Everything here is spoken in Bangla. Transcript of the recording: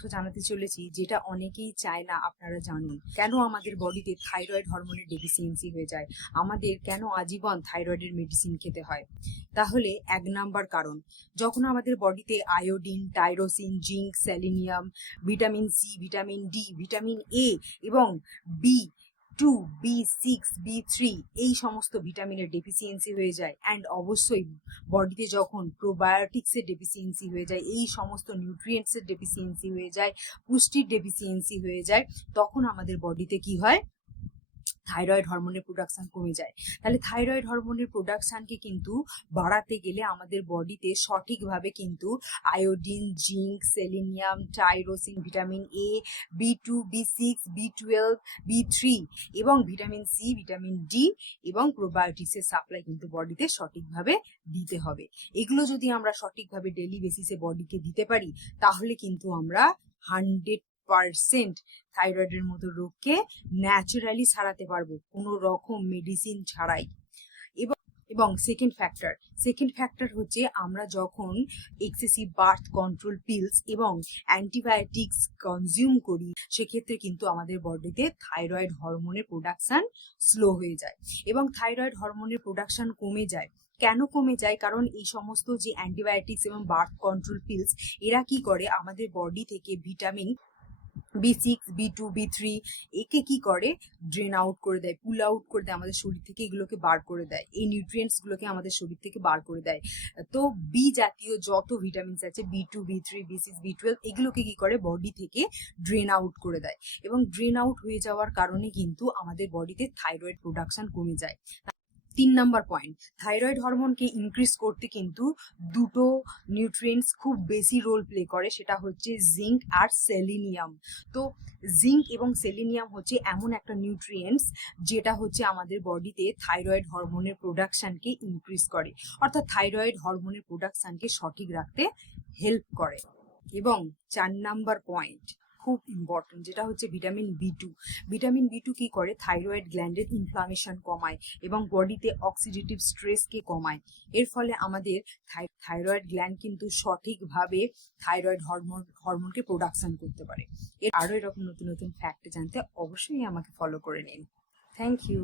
তথ্য জানাতে চলেছি, যেটা অনেকেই চায় না আপনারা জানুন। কেন আমাদের বডিতে থাইরয়েড হরমোনের ডেফিসিয়েন্সি হয়ে যায়, আমাদের কেন আজীবন থাইরয়েডের মেডিসিন খেতে হয়। তাহলে 1 নাম্বার কারণ, যখন আমাদের বডিতে iodine, tyrosine, zinc, selenium, vitamin C, vitamin D, vitamin A এবং B2, B6, B3 এই সমস্ত ভিটামিনের ডেফিসিয়েন্সি হয়ে যায়, অ্যান্ড অবশ্যই বডিতে যখন প্রোবায়োটিক্সের ডেফিসিয়েন্সি হয়ে যায়, এই সমস্ত নিউট্রিয়েন্টসের ডেফিসিয়েন্সি হয়ে যায়, পুষ্টির ডেফিসিয়েন্সি হয়ে যায়, তখন আমাদের বডিতে কি হয়, থাইরয়েড হরমোনের প্রোডাকশন কমে যায়। তাহলে থাইরয়েড হরমোনের প্রোডাকশনকে কিন্তু বাড়াতে গেলে আমাদের বডিতে সঠিকভাবে কিন্তু iodine, zinc, selenium, tyrosine, vitamin A, B2, B6, B12, B3 এবং ভিটামিন সি, ভিটামিন ডি এবং প্রোবায়োটিক্সের সাপ্লাই কিন্তু বডিতে সঠিকভাবে দিতে হবে। এগুলো যদি আমরা সঠিকভাবে ডেইলি বেসিসে বডিকে দিতে পারি, তাহলে কিন্তু আমরা 100% থাইরয়েডের মতো রোগকে ন্যাচারালি সারাতে পারবো, কোনো রকম মেডিসিন ছাড়াই। এবং সেকেন্ড ফ্যাক্টর হচ্ছে, আমরা যখন এক্সেসিভ বার্থ কন্ট্রোল পিলস এবং অ্যান্টিবায়োটিক্স কনজিউম করি, সেক্ষেত্রে কিন্তু আমাদের বডিতে থাইরয়েড হরমোনের প্রোডাকশন স্লো হয়ে যায় এবং থাইরয়েড হরমোনের প্রোডাকশন কমে যায়। কেন কমে যায়? কারণ এই সমস্ত যে অ্যান্টিবায়োটিক্স এবং বার্থ কন্ট্রোল পিলস, এরা কি করে, আমাদের বডি থেকে ভিটামিন B6, B2, B3 একে কি করে, ড্রেন আউট করে দেয়, পুল আউট করে দেয়, আমাদের শরীর থেকে এগুলোকে বার করে দেয়, এই নিউট্রিয়েন্টস গুলোকে আমাদের শরীর থেকে বার করে দেয়। তো বি জাতীয় যত ভিটামিনস আছে, B2, B3, B6, B12, এগুলোকে কি করে, বডি থেকে ড্রেন আউট করে দেয় এবং ড্রেন আউট হয়ে যাওয়ার কারণে কিন্তু আমাদের বডিতে থাইরয়েড প্রোডাকশন কমে যায়। 3 নাম্বার পয়েন্ট, থাইরয়েড হরমোনকে ইনক্রিজ করতে কিন্তু দুটো নিউট্রিয়েন্টস খুব বেশি রোল প্লে করে, সেটা হচ্ছে জিঙ্ক আর সেলিনিয়াম। তো জিঙ্ক এবং সেলিনিয়াম হচ্ছে এমন একটা নিউট্রিয়েন্টস যেটা হচ্ছে আমাদের বডিতে থাইরয়েড হরমোনের প্রোডাকশনকে ইনক্রিজ করে, অর্থাৎ থাইরয়েড হরমোনের প্রোডাকশনকে সঠিক রাখতে হেল্প করে। এবং 4 নাম্বার পয়েন্ট খুব ইম্পর্টেন্ট, যেটা হচ্ছে ভিটামিন বি টু কি করে, থাইরয়েড গ্ল্যান্ডের ইনফ্লামেশন কমায় এবং বডিতে অক্সিডেটিভ স্ট্রেসকে কমায়। এর ফলে আমাদের থাইরয়েড গ্ল্যান্ড কিন্তু সঠিকভাবে থাইরয়েড হরমোনকে প্রোডাকশন করতে পারে। আরও এরকম নতুন নতুন ফ্যাক্ট জানতে অবশ্যই আমাকে ফলো করে নিন। Thank you.